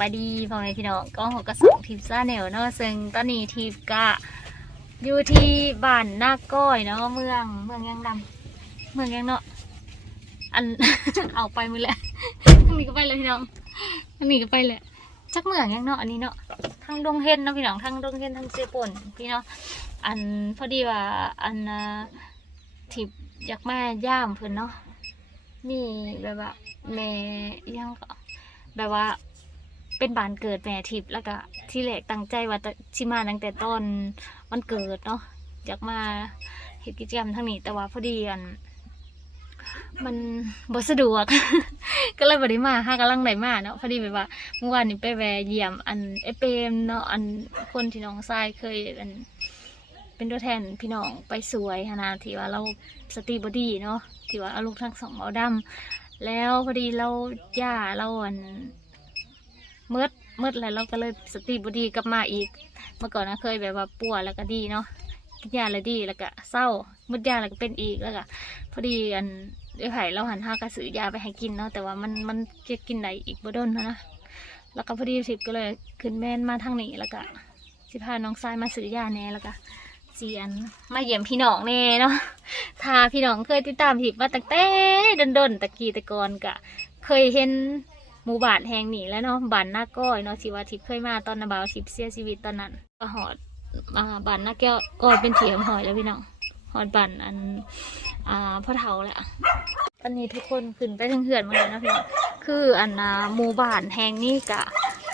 บายดีพ่อแม่พี่น้องก็หกกระสองทิปซ่าแนวเนาะซึ่งตอนนี้ทิปก็อยู่ที่บ้านนาก้อยเนาะเมืองเมืองยังดำเมืองยังเนาะอัน เอาไปมือแหละทางนี้ก็ไปเลยพี่น้องทางนี้ก็ไปแหละจักเมืองยังเนาะอันนี้เนาะทางดงเฮนเนาะพี่น้องทางดงเฮนทางเจป่นพี่เนาะอันพอดีว่าอันทิปอยากมาย่ามเพิ่นเนาะมีแบบว่าแม่ยังก็แบบว่า เป็นบานเกิดแม่ทิพย์แล้วก็ที่แรกตั้งใจว่าจะชิมาตั้งแต่ต้นวันเกิดเนาะอยากมาเฮ็ดกิจกรรมทั้งนี้ แต่ว่าพอดีอัน มันบสะดวก ก็เลยบ่ได้มาห้ากำลังได้มาเนาะพอดีแบบว่าเมื่อวานนี้ไปแวะเยี่ยม อันไอเปรมเนาะอันคนที่น้องทรายเคยอันเป็นตัวแทนพี่น้องไปสวยหนนาที่ว่าเราสตีบอดี้เนาะที่ว่าเอาลูกทั้งสองเอาดำแล้วพอดีเราย่าเราอัน มืดมืดแล้วเราก็เลยสติบดีกลับมาอีก เมื่อก่อนนะเคยแบบว่าปวดแล้วก็ดีเนาะกินยาแล้วดีแล้วก็เศร้ามืดยาแล้วก็เป็นอีกแล้วก็พอดีอันไอ้ไผ่เราหันห้ากระสือยาไปให้กินเนาะแต่ว่ามันมันจะกินได้อีกบ่ดนนะนะแล้วก็พอดีสิบก็เลยขึ้นแม่นมาทางนี้แล้วก็สิพาน้องทรายมาซื้อยาแน่แล้วก็เสียนมาเยี่ยมพี่น้องแน่เนาะถ้าพี่น้องเคยติดตามทิปมาตั้งแต่ดนๆตะกี้ตะกอนกะ เคยเห็น หมู่บ้านแห่งนี้แล้วเนาะบ้านนาก้อยเนาะที่ว่าทิพย์เคยมาตอนนาบาวทิพย์เสียชีวิตตอนนั้นก็หอดมาบ้านนาแก้วก็เป็นเถียมหอยแล้วพี่น้องหอดบ้านอันอ่าพ่อเฒ่าแหละตอนนี้ทุกคนขึ้นไปถึงเหือนมาเลยนะพี่น้องคืออันนาหมู่บ้านแห่งนี้กะ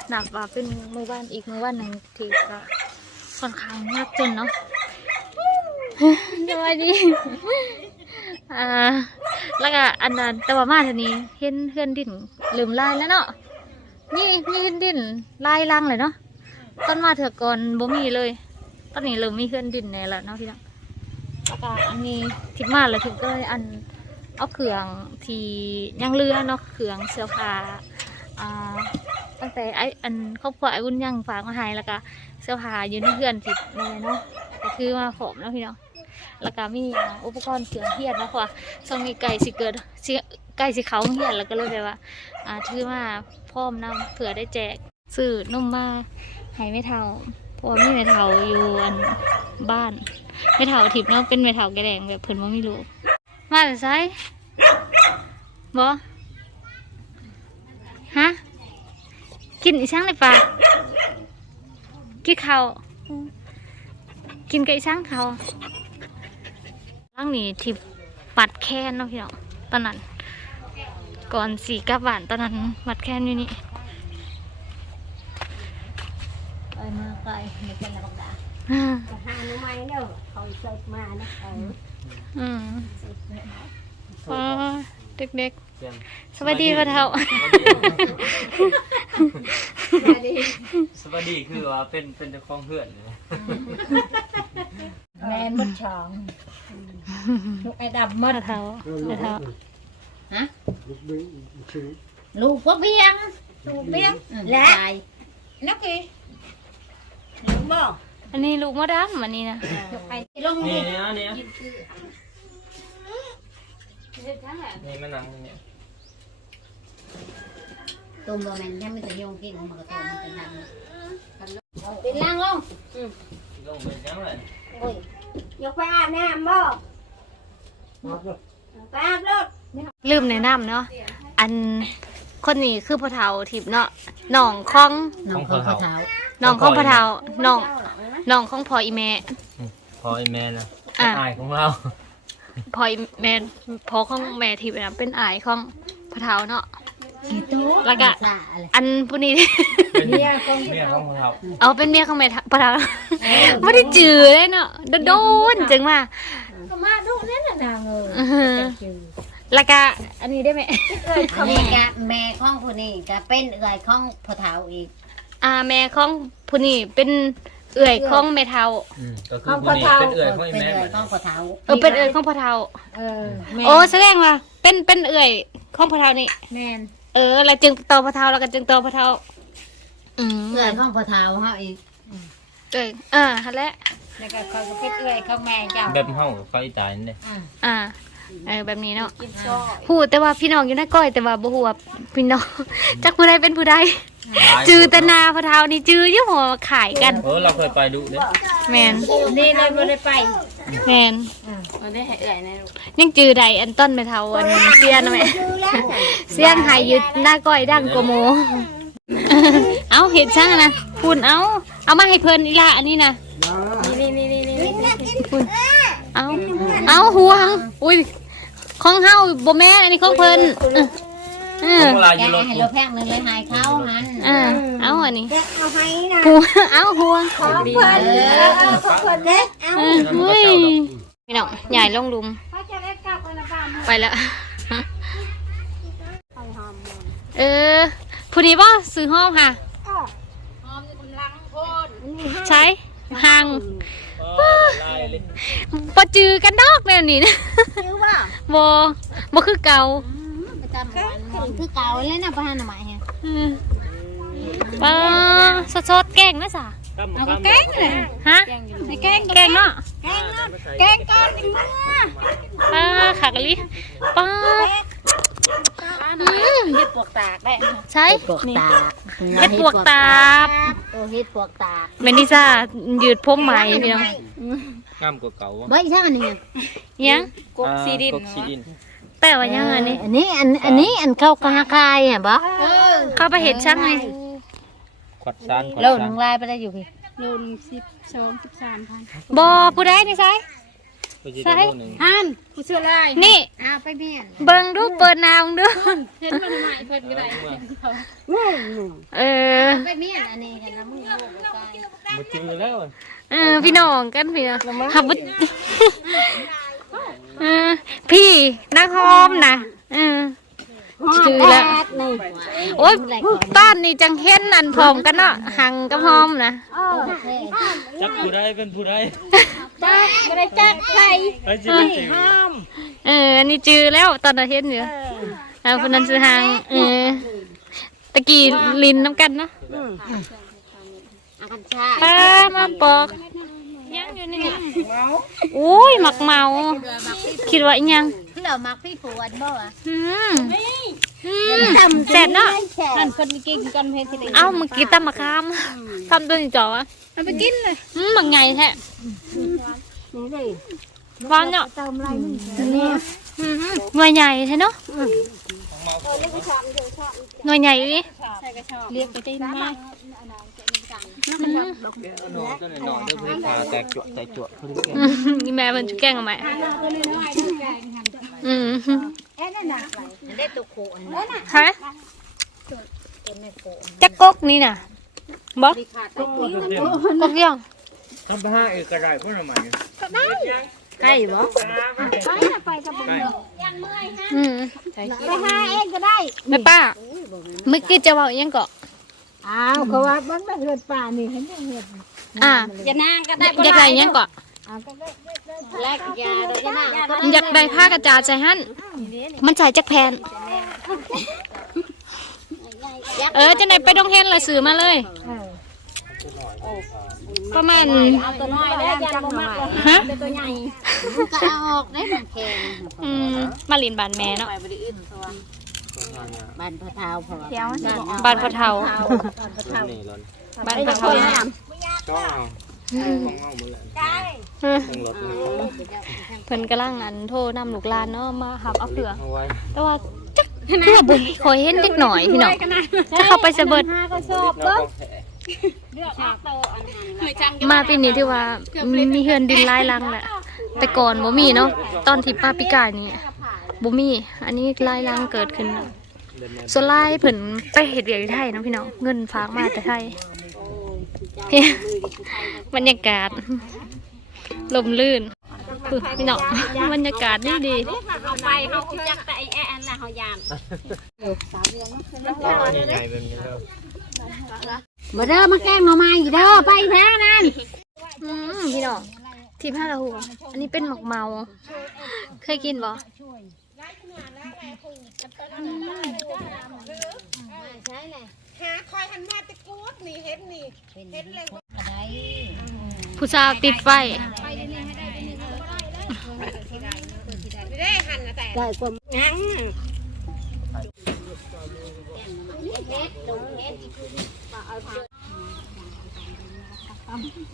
หนับว่าเป็นหมู่บ้านอีกหมู่บ้านหนึ่งที่ก็ค่อนข้างยากจนเนาะสวัสดี อ่า แล้วก็อันนั้นแต่ว่ามาเท่านี้เห็นเพื่อนดินลืมลายแล้วเนาะนี่มีเห็นดินลายลังเลยเนาะตอนมาเถอะก่อนบ่มีเลยตอนนี้เริ่มมีเพื่อนดินในแล้วเนาะพี่น้องแล้วก็อันนี้ทิดมาเลยถึงก็เลยอันเอาเครื่องที่ยังเรือเนาะเครื่องเสื้อผ้าอ่าตั้งแต่ไออันครอบครัวไอ้บุญยังฝากมาให้แล้วก็เสื้อผ้าอยู่ในเพื่อนติดแม่เนาะก็คือมาผมเนาะพี่น้อง แล้วก็มีอุปกรณ์เครื่องเฮียนนะเพราะว่าช่วงนี้ไก่สิเกิดสิไก่สิเขาเฮียนแล้วก็เลยแบบว่าอ่าถือมาพร้อมนำเผื่อได้แจกซื้อนุ่มมาให้ไม่เท่าเพราะว่ามีไม่เท่าอยู่อันบ้านไม่เท่าทิพย์เนาะเป็นไม่เท่าแกแดงแบบเพิ่นว่าไม่รู้มาแต่ไซบ่ฮะกินอีช่างเลยปะกินเขากินไก่ช่างเขา ร่างนี้ที่ปัดแค้นเนาะพี่น้องตอนนั้น ก่อนสี่กับหวานตอนนั้นปัดแค้นอยู่นี่เอ้ยมาไกลไม่เป็นไรหรอกนะอ่าแต่หาหนูไม่เด้อเขาเสิร์ฟมานะเอออืมเสิร์ฟมาพอเด็กเสียงๆสวัสดีพ่อเฒ่ามาดิสวัสดีคือว่าเป็นเป็นเจ้าของเพื่อนเลย แม่มดช่องลูกไอ้ดำมพ่อดเฒ่าพ่อเฒ่าฮะลูกก็เบี้ยงลูกเบี้ยงและนักกีลูกบ่อันนี้ลูกมะดามอันนี้นะไอ้ลงนี่นี่เนี่ยเนี่ยนี่มันหนังเนี่ยตุ่มบ่แม่นยังไม่จะโยงกินมันก็ตุ่มมันเป็นนั่งเป็นนั่งลงลงเป็นยังไง โอ้ยยกไปอาบน้ำบ่ไปอาบรถลืมแนะนำเนาะอันคนนี้คือพ่อเฒ่าทิพย์เนาะน้องของน้องเขาเท้าน้องของพ่อเฒ่าน้องน้องของพ่ออีแม่พอไอแม่นะอะ อายของเราพ่ออีแม่พ่อของแม่ทิพย์นะเป็นอายของพ่อเฒ่าเนาะ กี่ตู้แล้วก็สาอะไรอันผู้นี้เป็นเมียของเมียของเราเอาเป็นเมียของแม่ทะปะทะไม่ได้จือเลยเนาะโดนๆจึงมาก็มาดูนั่นน่ะนางเอออื้อหือแล้วก็อันนี้ได้ไหมนี่กะแม่ของผู้นี้ก็เป็นเอื้อยของพ่อเฒ่าอีก อ่าแม่ของผู้นี้เป็นเอื่อยของแม่เฒ่าอืมก็คือผู้นี้เป็นเอื่อยของไอเป็นแม่เอื้อยของพ่อเฒ่าเออเป็นเอื่อยของพ่อเฒ่าเออโอ้แสดงว่าเป็นเป็นเอื่อยของพ่อเฒ่านี่แม่น เออแล้วจึงต่อพ่อเฒ่าแล้วก็จึงต่อพ่อเฒ่าอืมเอื้อยของพ่อเฒ่าเฮาอีกเอ้ยอ่าฮันแหละแล้วก็คอยก็เป็นเอื้อยของแม่เจ้าแบบเฮาเขาอีตายนี่เลยอ่าอ่าเออแบบนี้เนาะพูดแต่ว่าพี่น้องอยู่หน้าก้อยแต่ว่าบ่ฮู้ว่าพี่น้อง จักผู้ใดเป็นผู้ใดจือแต่นาพะเทานี่จืออยู่หัวขายกัน เออเราเคยไปดูเด้แมนนี่เราไม่ได้ไปแมนเราได้ให้เอื่อยนะลูกยังจือใดอันต้นไปเทาอันเสียนแม่ เสียงหายยึดหน้าก้อยดังกว่าหมูเอาเห็ดช่างนะพูนเอาเอามาให้เพิ่นอีละอันนี้นะนี่นี่นี่นี่นี่พูนเอาเอาห่วงอุ้ยของเฮาบ่แม่นอันนี้ของเพิ่นเออเออเวลาอยู่รถให้เราแพงนึงเลยหายเขาหันเออเอาอันนี้เอาให้นะห่วงเอาห่วงของเพิ่นเออของเพิ่นเด็กเอา เออเฮ้ยพี่น้องใหญ่ลงลุม เขาจะได้กลับไปละบ้าน ไปแล้ว เออผู้นี้บ่ซื้อห้องค่ะ หอมกำลังโคตรใช้ห่างเออไล่เลยบ่จือกันดอกแนวนี้นะชื่อว่าบ่บ่คือเก่าประจำวันหอมคือเก่าเลยนะประธานหมายฮะเออปลาสดๆแกงนะสะเอาก็แก้งเลยฮะแกงแกงเนาะแกงนะแกงก้อนอีกเมื่อปลาขากะลิปลาอืม เฮ็ดปวกตากได้ใช่ปวกตากเฮ็ดปวกตาบเออเฮ็ดปวกตากแมนดิซ่ายืดผมไหมพี่น้องงามกว่าเก่าวะเบ้ยช่างอันนี้ยังกกซีดินกกซีดินแปลว่ายังอันนี้อันนี้อันอันนี้อันเข้ากาคายอะบ่เข้าไปเห็นช่างไงขวัดซานขวัดโลซานนึงลายไปได้อยู่พี่โลนสิบสองสิบสามพันบอผู้ใดนี่ใช่ ไปจะได้โลหนึ่งฮันผู้เชื่อลายนี่ อ้าวไปเมียนเบิ่งดูเปิดหนาวดูเห็นมันใหม่เพิ่นก็ได้เออ ไปเมียนอันนี้กันนะมึงโลกไปมาจือแล้วเออ พี่น้องกันพี่น้องหับบุเออพี่นักหอมนะเออ ชื่อแล้วนี่โอ๊ยต้านนี่จังเห็นอันพร้อมกันเนาะหังกับหอมนะจักผู้ใดเป็นผู้ใดจักบ่ได้จักใครไปจิเป็นจือเอออันนี้จือแล้วตอนเราเห็นอยู่เอาคนนั้นซื้อหางเออตะกี้ลินน้ำกันเนาะอากันชาป้ามาปอก ยังอยู่นี่โอ้ยหมักเมา คิดว่าอีหยังเรามักพี่ปวดบ่อะอืมอืมแซ่บเนาะนั่นเพิ่นกินกันเพิ่นสิได้เอ้าเมื่อกี้ตำมะขามทำตัวนี้จ่อวะเอาไปกินเลยอืมมันไงแท้นี่ดิหวานเนาะเติมอะไรมึงอืมหน่วยใหญ่แท้เนาะหน่วยใหญ่ดิเรียกไปได้มาอืม แตกจั่วแตกจั่วเพื่อนแก้อืมนี่แม่มันจะแกล้งเอาไหมอืมได้ตุกโขนฮะจะกกนี่น่ะบอสกกยังทำไปห้าเอกระไรเพื่อนเอาใหม่ใกล้บ่อืมไปหาเองก็ได้แม่ป้าเมื่อกี้จะบอกยังเกาะ อ้าวเขาว่ามันมาเหือดป่านี่เห็นยังเหือดอ่า อย่านางก็ได้อยากได้ยังเกาะแลกยาเดี๋ยวจะน่าอยากได้ผ้ากระจาดใส่หั่นมันใส่จักแผ่นเออจะไหนไปดงเฮนเลยซื้อมาเลยประมาณเอาตัวน้อยได้ยันบ่มากเลยฮะตัวใหญ่ก็เอาออกได้มันแข็งอืมมาลินบานแม่เนาะบ้านพะเทาพอบ้านพ่อเฒ่านี่ร้อนบ้านพ่อเฒ่าจ้องเอาต้องเอาหมดเลยต้องรถนะเพิ่นกำลังอันโทรนำลูกหลานเนาะมาหับเอาเผือกเอาไว้แต่ว่าจักเพื่อบ่คอยเห็นเด็กหน่อยพี่น้องจะเข้าไปสะเบิดน้องต้องแผลหน่วยจังมาปีนี้ที่ว่ามีเฮือนดินหลายหลังแหละแต่ก่อนบ่มีเนาะตอนที่ป้าพิการนี่ บ่มี อันนี้หลายหลังเกิดขึ้นแล้วส่วนหลายเพิ่นไปเฮ็ดเวียกอยู่ไทยเนาะพี่น้องเงินฝากมาแต่ไทยบรรยากาศ ลมลื่นอุ๊ยพี่น้องบรรยากาศดีดีเอาไปเฮาจักแต่ไอ้แอนน่ะเฮายานเอาใหญ่ๆแบบนี้แล้วมาเด้อมาแกล้งมาใหม่เด้อไปแพ้นั่นอืมพี่น้องที่ผ้าละหัวอันนี้เป็นหมักเมา เคยกินบ่ ใช่เลยหาคอยหันมาตะกูดนี่เห็นนี่เห็นเลยอะไรผู้สาวติดไฟไปนี่ให้ได้เป็นหนึ่งก็ได้แล้วเวได้หันนะแต่ได้กว่างั้งเขาอักหน้าเอาละจางเขียวเอาบอกแกงแกงตื่น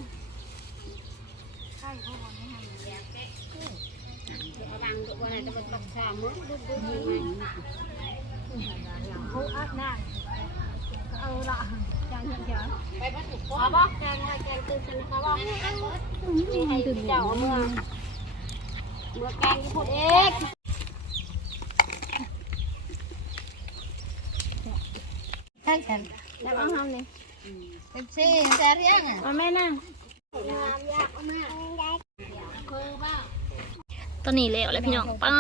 ฉันเขาบอกนี่ให้เจ้าเมื่อเมื่อแกงที่พดเอกใช่ฉันแล้วเอาทำนี่เต็มซี่แต่เรียงอะมาแม่นั่ง ตอนนี้แล้วแล้วพี่น้องป้า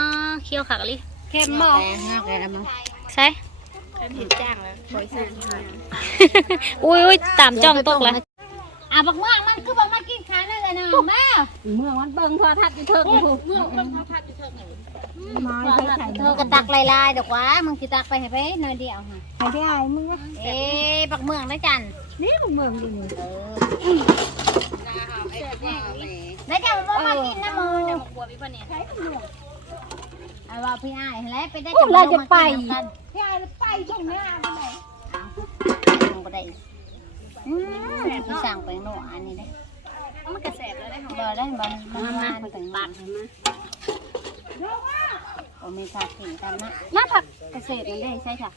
เคี่ยวขากะลิเข้มหมอกแต่งาแกละมั้งใช่ฉันเห็นจ้างแล้วบริษัทอุ้ยอุ้ยตามจ้องตกแล้วอะบักม่วงมันคือบักมากินข้าวนั่นเลยนะแม่เมื่อวันเบิ่งโทรทัศน์อยู่เถิงอยู่เมื่อเบิ่งโทรทัศน์อยู่เถิงมาเธอกระตักลายๆดอกว่ามึงกิตักไปให้ไปหน่อยเดียวค่ะให้พี่ไอ้มึงเอ๊ะบักเมืองนะจันนี่มึงเมืองอยู่นี่ได้ แก่ว่ามากินนะมึงบัวพี่ปะเนี่ยเอาว่าพี่อ้ายแล้วไปได้เราจะไปกันพี่ไอ้ไปตรงหน้าไปไหนลงไปได้อืมพี่สั่งไปหนูอันนี้ได้มันกระแสบแล้วได้ของบ่ได้บ่มันมาถึงบ้านโอ้มีผักถึงกันนะหน้าผักเกษตรนั่นได้ใช่ค่ะ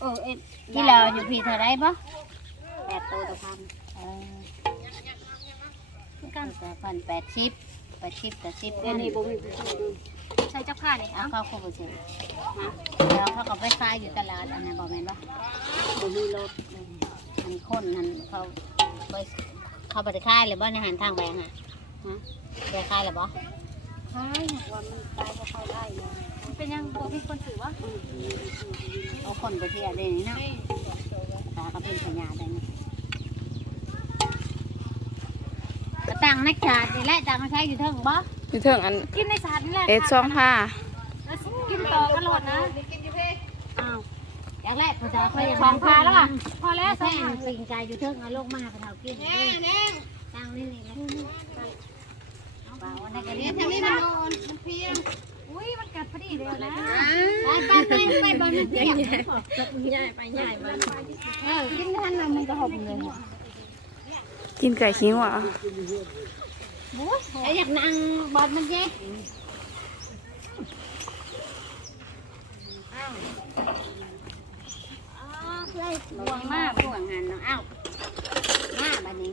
เออเอ็ดที่เราอยู่พี่เท่าไรบ่แปดตัวต่อพันเออ กันต่อพันแปดชิปแปดชิปแต่ชิปเดี๋ยวนี้บ่มีผู้ชมใช้เจ้าผ้านี่เอาเอาเข้าคู่ไปเฉยแล้วเขาก็ไปขายอยู่ตลาดอันนั้นบอกแม่นบ่บ่มีรถอันคนนั้นเขาไปเขาไปขายเลยบ่ในหันทางแบงอะฮะไปขายเลยบ่ใช่ว่ามันตายก็เข้าได้เลยเป็นยังบัวพี่คนถือว่าเอาคนไปเที่ยวได้นี่เนาะตาก็เป็นพญาได้นี่ กระตังนักชาตินี่แหละตังมาใช้อยู่เทิงบ่อยู่เทิงอันกินในสารนี่แหละเอสสองห้าแล้วกินต่อกันโหลดนะอ้าวอย่างแรกภาษาเขายังสองพาแล้วอะพอแล้วสอแม่งพาสิ่งใจอยู่เทิงเอาลูกมาไปเท่ากินตังนี่นี่นะเปล่าวันนั้นก็เรียนทำนี่นะอุ้ยมันกัดพอดีเลยนะไปไปไปไปบอลเพียงใหญ่ไปใหญ่ไปเออกินทันแล้วมันก็หอบเงิน กินไก่ขิงหวะไอ้อยากนั่งบอลมันเจ๊ห่วงมากห่วงงานน้องอ้าวมาบัดนี้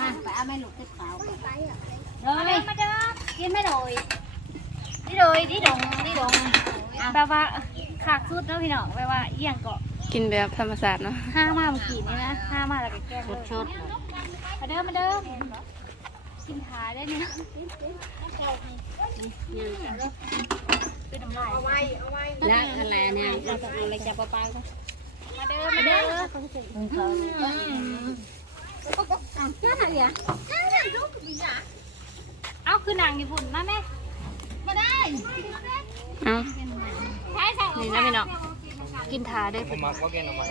มาไปเอาแม่ลูกติดขาวไปเลมาเด้ยมาเด้อกินไม่โดยนี่โดยนี่ดงนี่ดงแบบว่าขากสุดเนาะพี่น้องแบบว่าเอี่ยงเกาะ กินแบบธรรมศาสตร์เนาะห้ามาเมื่อกี้นี่นะห้ามาแล้วก็แกล้งเลยชุดมาเด้อมาเด้อกินขาได้เนี่ยเป็นน้ำลายแล้วอะไรเนี่ยเราจะเอาอะไรจะไปไปมาเด้อมาเด้อเอาคือนางญี่ปุ่นมาแม่เอ้าใช่ใช่นี่นะพี่น้อง กินทาได้ผมมาเขาแกงทำไม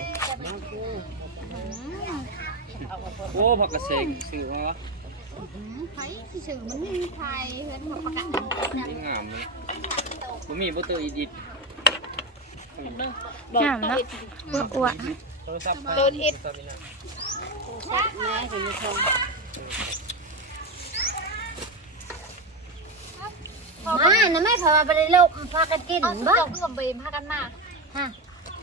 โอ้ผักกระเสกสื่อมาวะสื่อมันมีไทยเห็นหมดประกาศยิ่งงามเลยผมมีโบเตอร์อีดิทงามเนาะอ้วโทรศัพท์โดนอิดมานะไม่พาไปเลยลกพากันกินเอาสุบ้าดเพื่อนไปพากันมา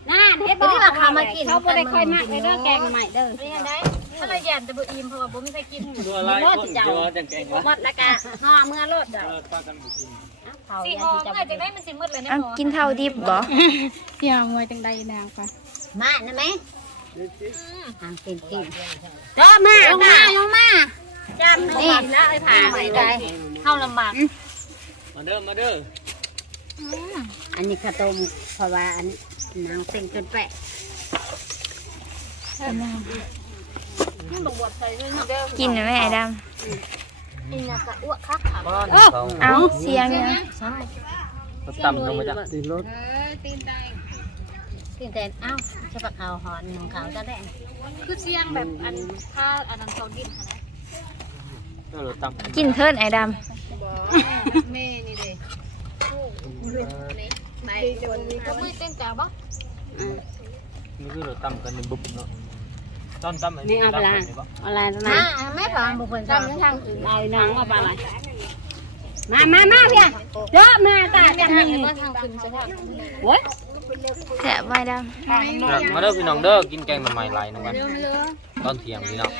น่าเฮ็ดบ่ได้พามากินเขาบ่ได้ค่อยมากเลยเด้อแกงใหม่เด้อเป็นยังไงถ้าเราแย่จะบุอิ่มเพราะว่าบ่มีใครกินตัวอะไรคนเยอะจังแกงวะหมดแล้วกะห่อเมื่อรถเด้อเออป้ากันบุกินสีหอมเมื่อจะได้มันสิมืดเลยนะเอาหมอกินเท่าดิบบ่เสี่ยมวยจังใดนางไปมานะแม่อ่ากินกินก็มาลงมาลงมาจานเขาหลับแล้วไอ้ผาไปไปเข้าลำบากมาเด้อมาเด้ออันนี้ข้าวต้มเพราะว่าอันนางเส้นจนแปะกินนะแม่ไอ้ดอินอยากจะอ้วกคักค่ะบ้านเขาำเอาเสียงเนี่ยนะเขาต่ำลงมาจากตีรถกินแต่เอ้าใช่ปะขาวหอนของเขาจะได้คือเสียงแบบอันถ้าอันนั้นเขาดิ้นค่ะนะก็รถต่ำกินเทินไอ้ดแม่นี่เด้นี่ก็ไม่เต้นแต่บ่คือเราตั้มกันในบุบเนาะตอนตั้มนี่เอาไปละอะไรนะอ่าแม่ปานบ่เพิ่นจำทางอื่นเอาน้องเอาไปอะไรมามามาเพี่ยเยอะมาตาจังนี่ก็ทางขึ้นซะค่ะโอ้ยแซ่บไว้ดมาเด้อพี่น้องเด้อกินแกงหน่อไม้ลายนะกันตอนเที่ยงพี่น้อง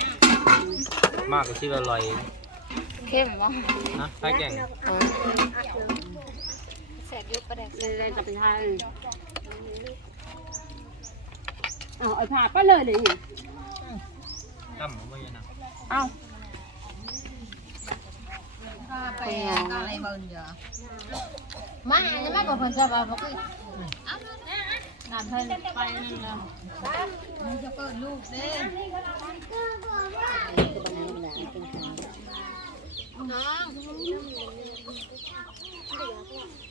มากก็ชื่ออร่อยเข้มบ่นะไข่แกง แซ่บยกประแดกเลยกับเป็นทางเอาไอ้ผ่าก็เลยเลยตั้มไม่ยังนะเอาไปอะไรเบิ่นเด้อมาอันนี้แม่บ่เพิ่นจะบ่บ่คือน้ำเพิ่นไปนั่นเนาะมันจะเปิดลูกเด้น้องำเ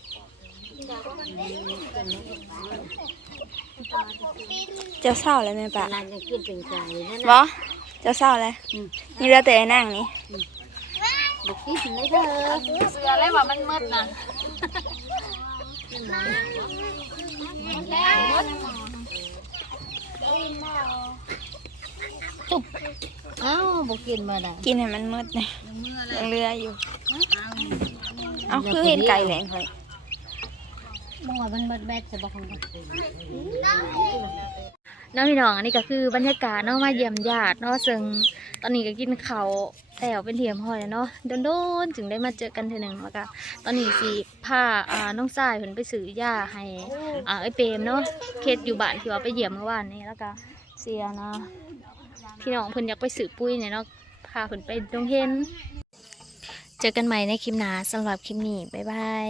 จ้าเศร้าเลยแม่ปะนานจะขึ้นเป็นใจนั่นบอเจ้าเศร้าเลยนี่เหลือแต่ไอ้นั่งนี่บอกกินเลยเด้อเสือเลยว่ามันมืดน่ะเอ้าบอกกินมาได้กินให้มันมืดเลยยังเหลืออยู่ เอาคือเห็นไก่แหลงเลย บอกว่ามันเบิดแบดจะบอกของเน้องพี่น้องอันนี้ก็คือบรรยากาศเนาะมาเยี่ยมญาติเนาะซึ่งตอนนี้ก็กินข้าวแล้วเป็นเทียมหอยแล้วเนาะโดนๆจึงได้มาเจอกันเทีหนึ่งแล้วก็ตอนนี้สิพาอ่าน้องสายเพิ่นไปซื้อยาให้อ่าไอ้เปรมเนาะเคสอยู่บ้านที่ว่าไปเยี่ยมเมื่อวานนี้แล้วก็เสียนะพี่น้องเพิ่นอยากไปซื้อปุ้ยเนี่ยเนาะพาเพิ่นไปดงเห็น เจอกันใหม่ในคลิปหน้าสำหรับคลิปนี้บ๊ายบาย